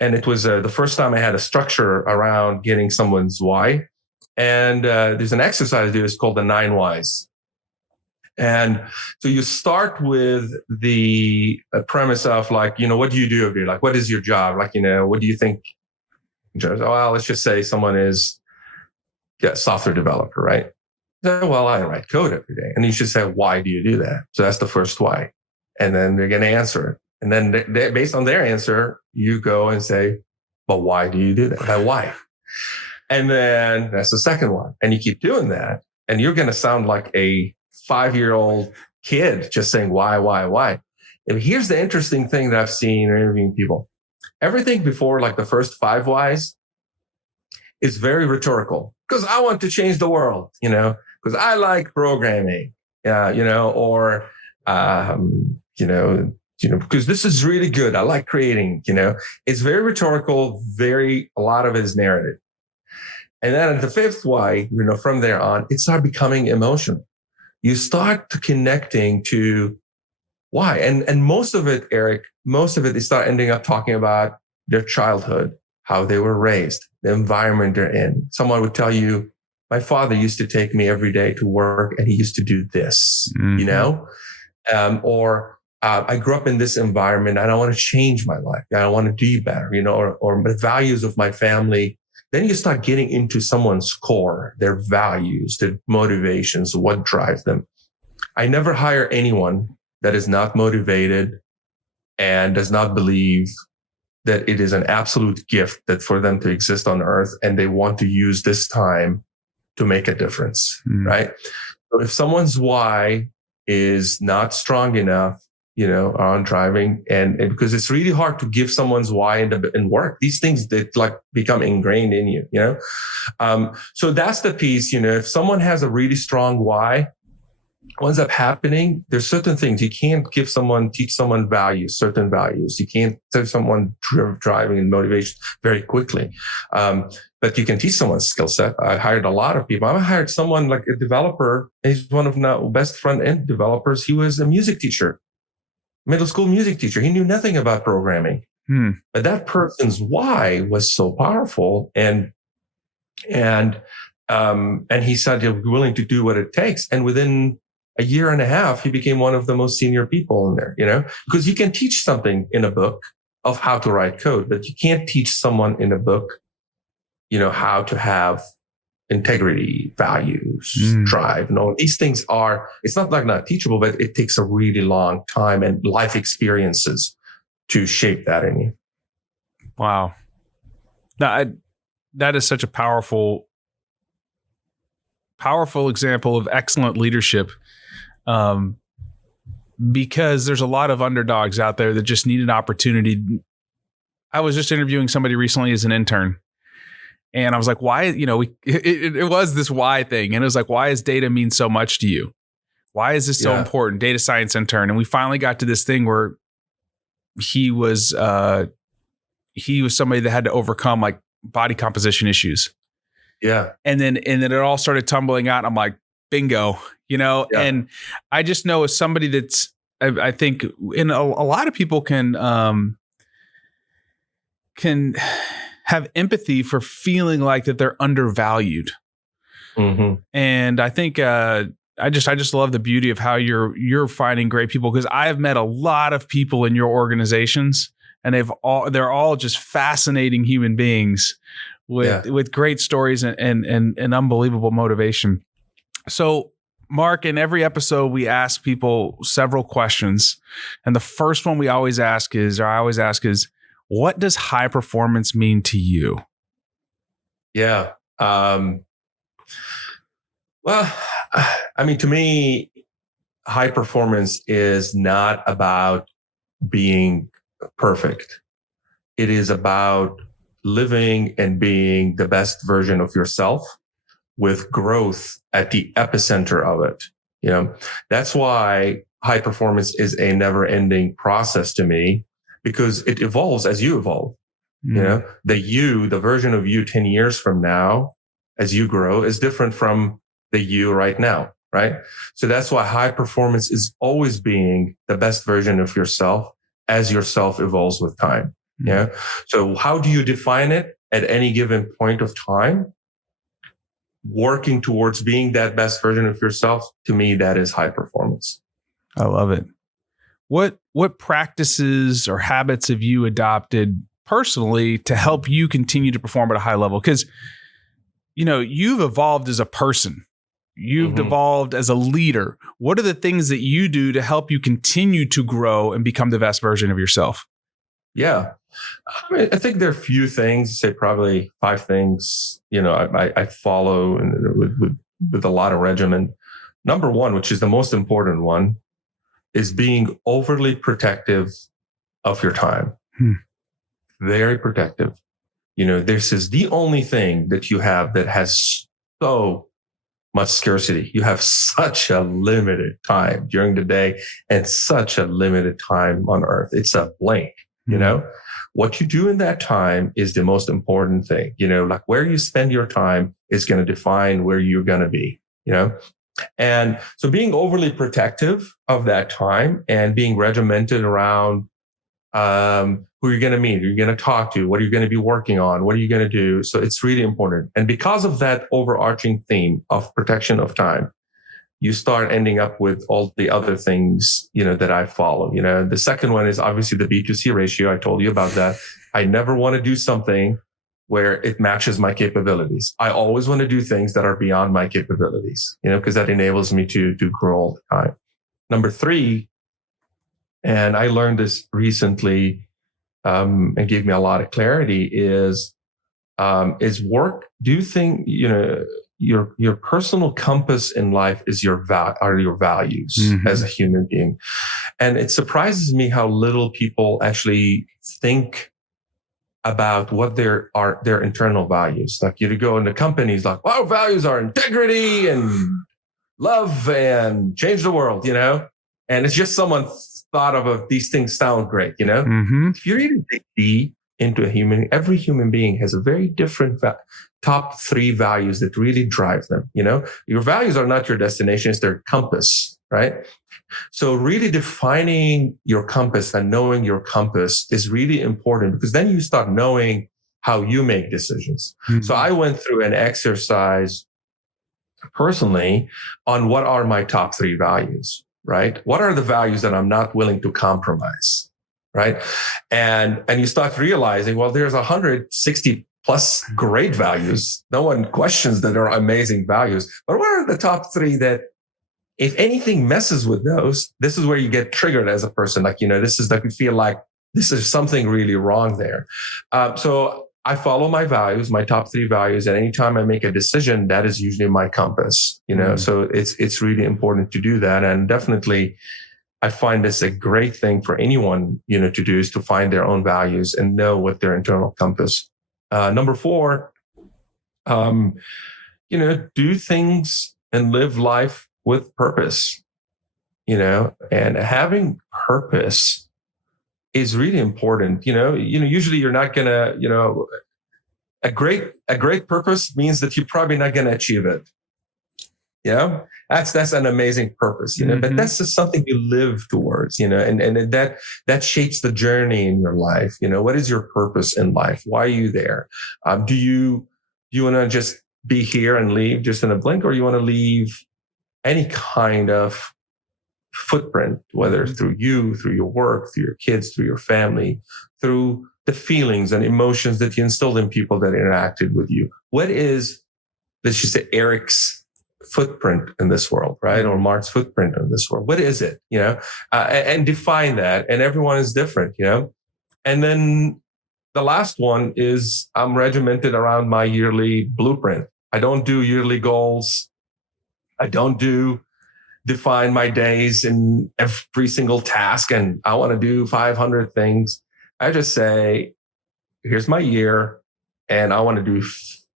And it was the first time I had a structure around getting someone's why. And there's an exercise I do. It's called the 9 whys. And so you start with the premise of what do you do over here? What is your job? What do you think? Well, let's just say someone is a software developer, right? So, well, I write code every day. And you should say, why do you do that? So that's the first why. And then they're going to answer it. And then based on their answer, you go and say, but why do you do that? Why? And then that's the second one. And you keep doing that. And you're going to sound like a 5-year-old kid just saying, why? And here's the interesting thing that I've seen interviewing people. Everything before the first 5 whys is very rhetorical, because I want to change the world, because I like programming, or, because this is really good. I like creating, it's very rhetorical. A lot of it is narrative. And then at the 5th why, from there on, it started becoming emotional. You start connecting to why. And most of it, Eric, they start ending up talking about their childhood, how they were raised, the environment they're in. Someone would tell you, my father used to take me every day to work and he used to do this, or I grew up in this environment and I want to change my life. I want to do better, or the values of my family Then you start getting into someone's core, their values, their motivations, what drives them. I never hire anyone that is not motivated and does not believe that it is an absolute gift that for them to exist on earth and they want to use this time to make a difference, right? So if someone's why is not strong enough, on driving, and because it's really hard to give someone's why in work. These things that like become ingrained in you, So that's the piece, if someone has a really strong why, what ends up happening, there's certain things you can't teach someone certain values. You can't teach someone driving and motivation very quickly. But you can teach someone's skill set. I hired a lot of people. I hired someone like a developer. He's one of the best front end developers. He was a music teacher, middle school music teacher. He knew nothing about programming, but that person's why was so powerful. And he said he'll be willing to do what it takes. And within a year and a half, he became one of the most senior people in there, because you can teach something in a book of how to write code, but you can't teach someone in a book, how to have integrity, values, drive. No, these things it's not like not teachable, but it takes a really long time and life experiences to shape that in you. Wow. That is such a powerful example of excellent leadership. Because there's a lot of underdogs out there that just need an opportunity. I was just interviewing somebody recently as an intern, and I was like, why, it was this why thing. And it was like, why does data mean so much to you? Why is this so important? Data science intern. And we finally got to this thing where he was somebody that had to overcome like body composition issues. Yeah. And then it all started tumbling out. I'm like, bingo, and I just know as somebody that's, I think in a lot of people can have empathy for feeling like that they're undervalued. And I think, I just love the beauty of how you're finding great people, because I have met a lot of people in your organizations, and they're all just fascinating human beings with great stories and unbelievable motivation. So, Mark, in every episode, we ask people several questions. And the first one I always ask is, what does high performance mean to you? Yeah. Well, I mean, to me, high performance is not about being perfect. It is about living and being the best version of yourself, with growth at the epicenter of it. That's why high performance is a never ending process to me, because it evolves as you evolve. The version of you 10 years from now, as you grow, is different from the you right now. Right. So that's why high performance is always being the best version of yourself as yourself evolves with time. Yeah. So how do you define it at any given point of time? Working towards being that best version of yourself, to me, that is high performance. I love it. What practices or habits have you adopted personally to help you continue to perform at a high level? Because, you've evolved as a person. You've evolved as a leader. What are the things that you do to help you continue to grow and become the best version of yourself? Yeah. I think there are a few things, say probably 5 things, I follow with a lot of regimen. Number one, which is the most important one, is being overly protective of your time. Very protective. This is the only thing that you have that has so much scarcity. You have such a limited time during the day and such a limited time on earth. It's a blink, What you do in that time is the most important thing. Like where you spend your time is going to define where you're going to be, And so being overly protective of that time and being regimented around who you're going to meet, who you're going to talk to, what are you going to be working on, what are you going to do? So it's really important. And because of that overarching theme of protection of time, you start ending up with all the other things, that I follow. The second one is obviously the B2C ratio. I told you about that. I never want to do something where it matches my capabilities. I always want to do things that are beyond my capabilities, because that enables me to grow all the time. Number 3, and I learned this recently, and gave me a lot of clarity, is work. Do you think, your personal compass in life is your values as a human being? And it surprises me how little people actually think about what their internal values. Like, you go into companies like, well, our values are integrity and love and change the world, and it's just someone thought of these things sound great, If you really dig deep into every human being has a very different top 3 values that really drive them. Your values are not your destination, it's their compass, right? So really defining your compass and knowing your compass is really important, because then you start knowing how you make decisions. So I went through an exercise personally on what are my top 3 values, right? What are the values that I'm not willing to compromise, right? And you start realizing, well, there's 160 plus great values. No one questions that they're amazing values. But what are the top 3 that, if anything messes with those, this is where you get triggered as a person. Like, this is like, you feel like this is something really wrong there. So I follow my values, my top 3 values. And anytime I make a decision, that is usually my compass, so it's really important to do that. And definitely I find this a great thing for anyone, to do, is to find their own values and know what their internal compass. Number 4, do things and live life with purpose, and having purpose is really important. Usually you're not gonna, a great purpose means that you're probably not gonna achieve it. That's an amazing purpose, but that's just something you live towards, and that shapes the journey in your life. What is your purpose in life? Why are you there? Do you want to just be here and leave just in a blink, or you want to leave any kind of footprint, whether through you, through your work, through your kids, through your family, through the feelings and emotions that you instilled in people that interacted with you? What is, let's just say, Eric's footprint in this world, right? Or Mark's footprint in this world? What is it, and define that. And everyone is different, And then the last one is, I'm regimented around my yearly blueprint. I don't do yearly goals. I don't define my days in every single task, and I want to do 500 things. I just say, here's my year, and I want to do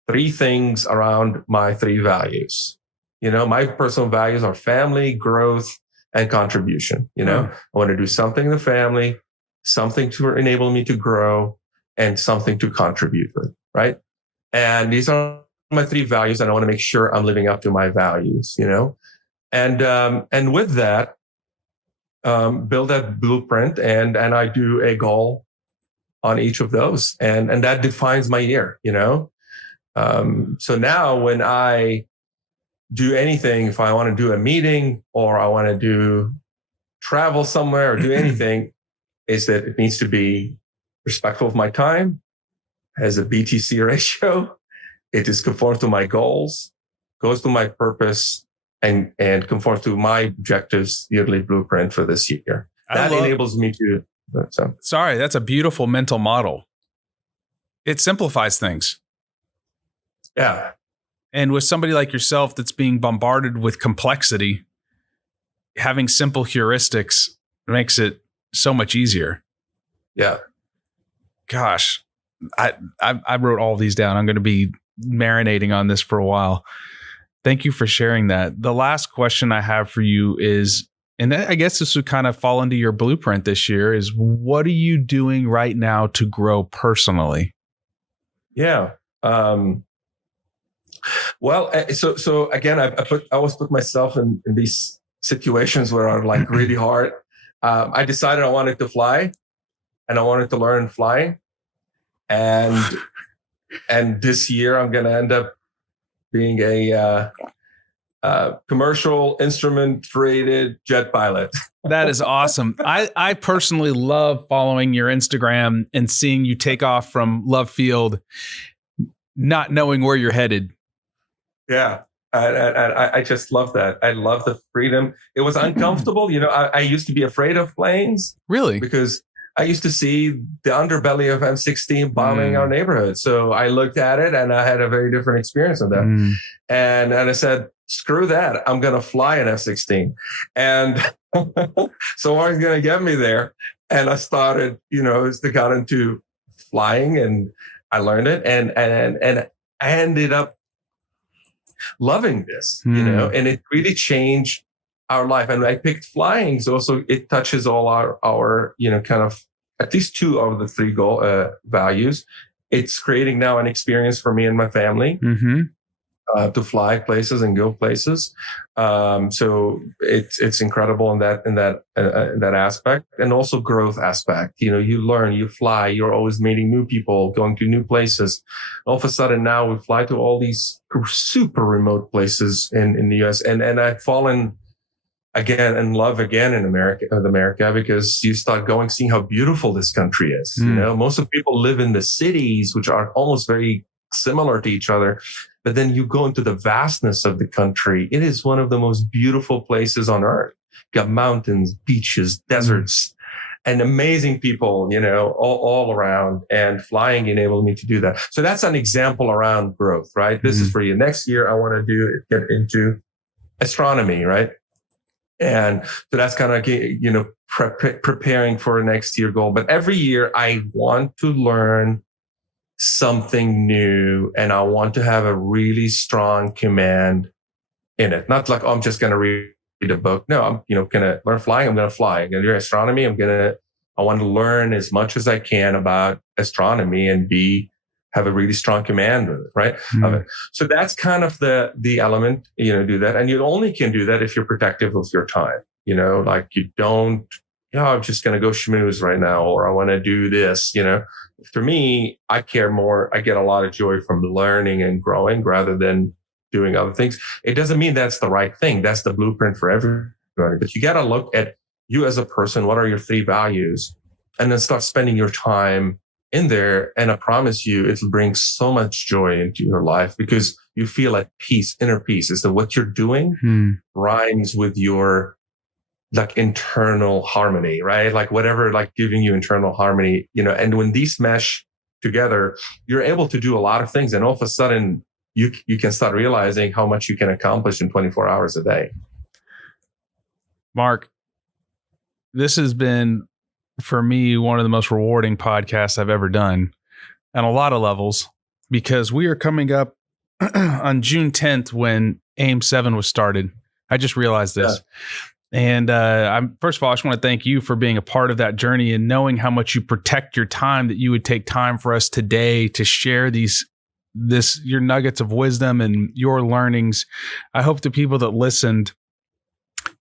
3 things around my 3 values. My personal values are family, growth, and contribution. I want to do something in the family, something to enable me to grow, and something to contribute with, right? And these are my 3 values, and I want to make sure I'm living up to my values, and with that, build that blueprint, and I do a goal on each of those, and that defines my year, So now when I do anything, if I want to do a meeting or I want to travel somewhere or do anything, is that it needs to be respectful of my time, has a BTC ratio, it is conforms to my goals, goes to my purpose, and conforms to my objectives, yearly blueprint for this year. That enables me to. Sorry, that's a beautiful mental model. It simplifies things. Yeah. And with somebody like yourself that's being bombarded with complexity, having simple heuristics makes it so much easier. Yeah. Gosh, I wrote all these down. I'm going to be marinating on this for a while. Thank you for sharing that. The last question I have for you is, and I guess this would kind of fall into your blueprint this year, is what are you doing right now to grow personally? Yeah. Well, so again, I always put myself in these situations where are like really hard. I decided I wanted to fly, and I wanted to learn flying, and this year I'm going to end up being a commercial instrument rated jet pilot. That is awesome. I personally love following your Instagram and seeing you take off from Love Field not knowing where you're headed. Yeah. I just love that. I love the freedom. It was uncomfortable. I used to be afraid of planes. Really? Because I used to see the underbelly of M16 bombing our neighborhood. So I looked at it and I had a very different experience of that. And I said, screw that. I'm going to fly an F-16. And so I was going to get me there. And I started, got into flying and I learned it. And I ended up loving this, and it really changed our life. And I picked flying. So also it touches all our kind of at least two of the three goal values. It's creating now an experience for me and my family to fly places and go places. So it's incredible in that aspect, and also growth aspect. You learn, you fly, you're always meeting new people, going to new places. All of a sudden now we fly to all these super remote places in the US, and I've fallen again in love again in America, because you start seeing how beautiful this country is. Most of people live in the cities, which are almost very similar to each other. But then you go into the vastness of the country. It is one of the most beautiful places on earth. You got mountains, beaches, deserts, and amazing people, all around. And flying enabled me to do that. So that's an example around growth, right? This is for you. Next year, I want to get into astronomy, right? And so that's kind of, preparing for a next year goal. But every year I want to learn something new, and I want to have a really strong command in it. Not like, I'm just going to read a book. No, I'm, going to learn flying. I'm going to fly. I'm going to do astronomy. I want to learn as much as I can about astronomy and have a really strong command with it, right? Of it. So that's kind of the element, do that. And you only can do that if you're protective of your time, like you don't, I'm just going to go schmooze right now, or I want to do this, For me, I care more. I get a lot of joy from learning and growing rather than doing other things. It doesn't mean that's the right thing. That's the blueprint for everybody. But you got to look at you as a person. What are your three values? And then start spending your time in there. And I promise you, it'll bring so much joy into your life, because you feel at peace, inner peace. Is that what you're doing rhymes with your internal harmony, right? Like whatever, giving you internal harmony, and when these mesh together, you're able to do a lot of things. And all of a sudden you can start realizing how much you can accomplish in 24 hours a day. Mark, this has been, for me, one of the most rewarding podcasts I've ever done on a lot of levels, because we are coming up on June 10th when AIM 7 was started. I just realized this. Yeah. And first of all, I just want to thank you for being a part of that journey and knowing how much you protect your time, that you would take time for us today to share your nuggets of wisdom and your learnings. I hope the people that listened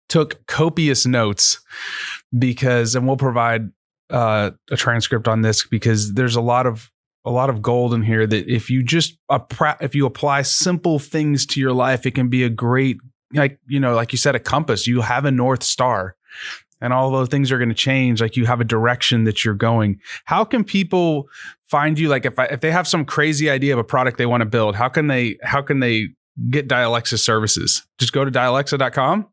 took copious notes, and we'll provide a transcript on this, because there's a lot of gold in here that if you apply simple things to your life, it can be a great, like you said, a compass. You have a North Star, and all those things are going to change. Like you have a direction that you're going. How can people find you? Like if they have some crazy idea of a product they want to build, how can they get Dialexa services? Just go to dialexa.com.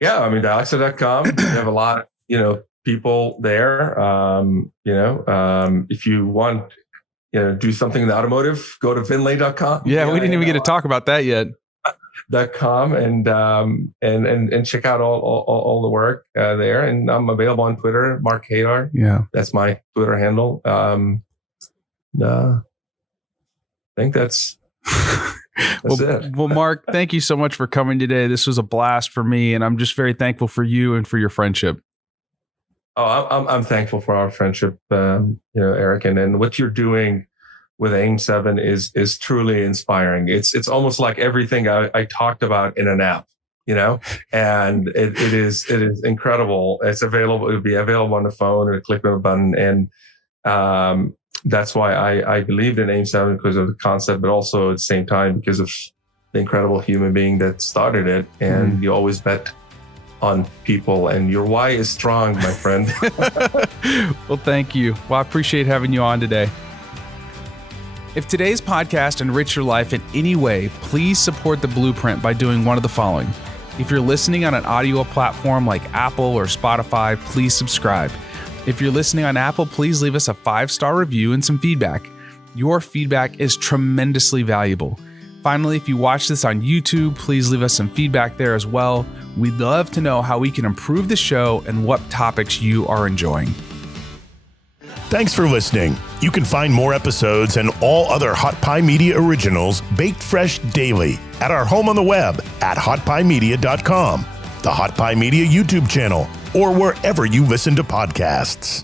Yeah. I mean, Dialexa.com, you have a lot, people there. If you want, do something in the automotive, go to Vinli.com. Yeah. We didn't even get to talk about that yet. .com and check out all the work there. And I'm available on Twitter, Mark Haidar. Yeah, that's my Twitter handle. I think that's it. Well, Mark, thank you so much for coming today. This was a blast for me, and I'm just very thankful for you and for your friendship. Oh, I'm thankful for our friendship, Eric, and what you're doing with AIM 7 is truly inspiring. It's almost like everything I talked about in an app, and it is incredible. It's available. It'll be available on the phone, or click on a button. And that's why I believed in AIM 7, because of the concept, but also at the same time because of the incredible human being that started it. And you always bet on people, and your why is strong, my friend. Well, thank you. Well, I appreciate having you on today. If today's podcast enriched your life in any way, please support the Blueprint by doing one of the following. If you're listening on an audio platform like Apple or Spotify, please subscribe. If you're listening on Apple, please leave us a 5-star review and some feedback. Your feedback is tremendously valuable. Finally, if you watch this on YouTube, please leave us some feedback there as well. We'd love to know how we can improve the show and what topics you are enjoying. Thanks for listening. You can find more episodes and all other Hot Pie Media originals baked fresh daily at our home on the web at hotpiemedia.com, the Hot Pie Media YouTube channel, or wherever you listen to podcasts.